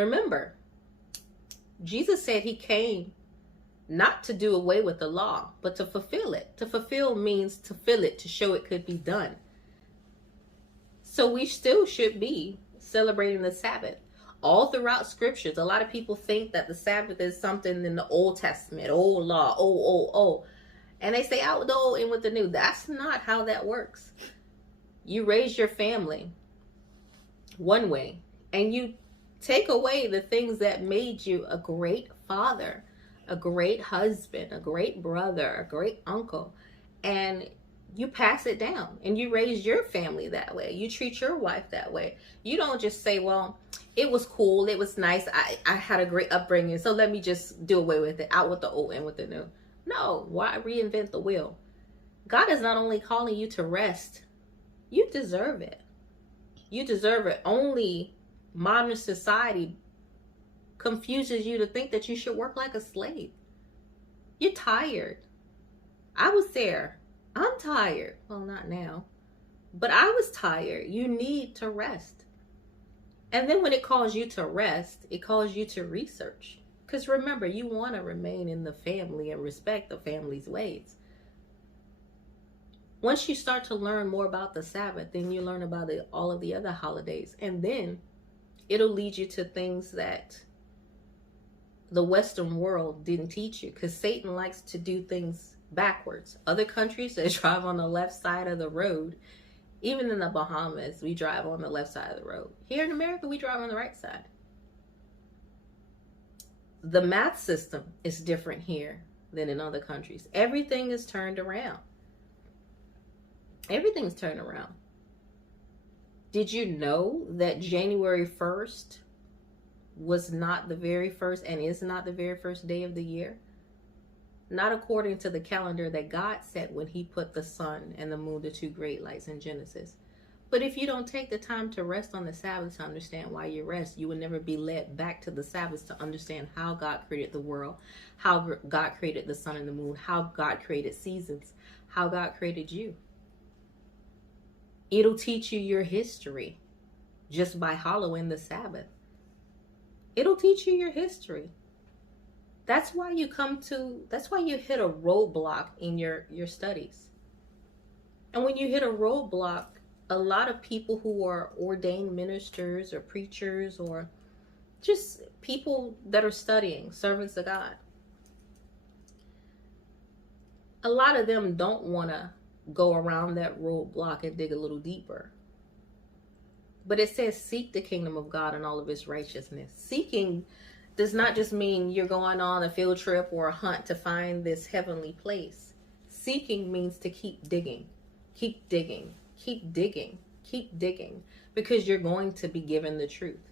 Remember, Jesus said he came not to do away with the law, but to fulfill it. To fulfill means to fill it, to show it could be done. So we still should be celebrating the Sabbath. All throughout scriptures, a lot of people think that the Sabbath is something in the Old Testament, old law, oh. And they say out with the old and with the new. That's not how that works. You raise your family one way, and you take away the things that made you a great father, a great husband, a great brother, a great uncle, and you pass it down, and you raise your family that way. You treat your wife that way. You don't just say, well, it was cool, it was nice, I had a great upbringing, so let me just do away with it, out with the old and with the new. No, why reinvent the wheel? God is not only calling you to rest, you deserve it. You deserve it. Only modern society confuses you to think that you should work like a slave. You're tired. I was there. I'm tired. Well, not now, but I was tired. You need to rest. And then when it calls you to rest, it calls you to research. Because remember, you want to remain in the family and respect the family's ways. Once you start to learn more about the Sabbath, then you learn about all of the other holidays. And then it'll lead you to things that the Western world didn't teach you. Because Satan likes to do things backwards. Other countries, they drive on the left side of the road. Even in the Bahamas, we drive on the left side of the road. Here in America, we drive on the right side. The math system is different here than in other countries. Everything is turned around. Everything's turned around. Did you know that January 1st was not the very first and is not the very first day of the year? Not according to the calendar that God set when he put the sun and the moon, the two great lights in Genesis. But if you don't take the time to rest on the Sabbath to understand why you rest, you will never be led back to the Sabbath to understand how God created the world, how God created the sun and the moon, how God created seasons, how God created you. It'll teach you your history just by following the Sabbath. It'll teach you your history. That's why you hit a roadblock in your studies. And when you hit a roadblock, a lot of people who are ordained ministers or preachers or just people that are studying, servants of God, a lot of them don't want to go around that roadblock and dig a little deeper. But it says, seek the kingdom of God and all of its righteousness. Seeking does not just mean you're going on a field trip or a hunt to find this heavenly place. Seeking means to keep digging, keep digging, keep digging, keep digging, because you're going to be given the truth.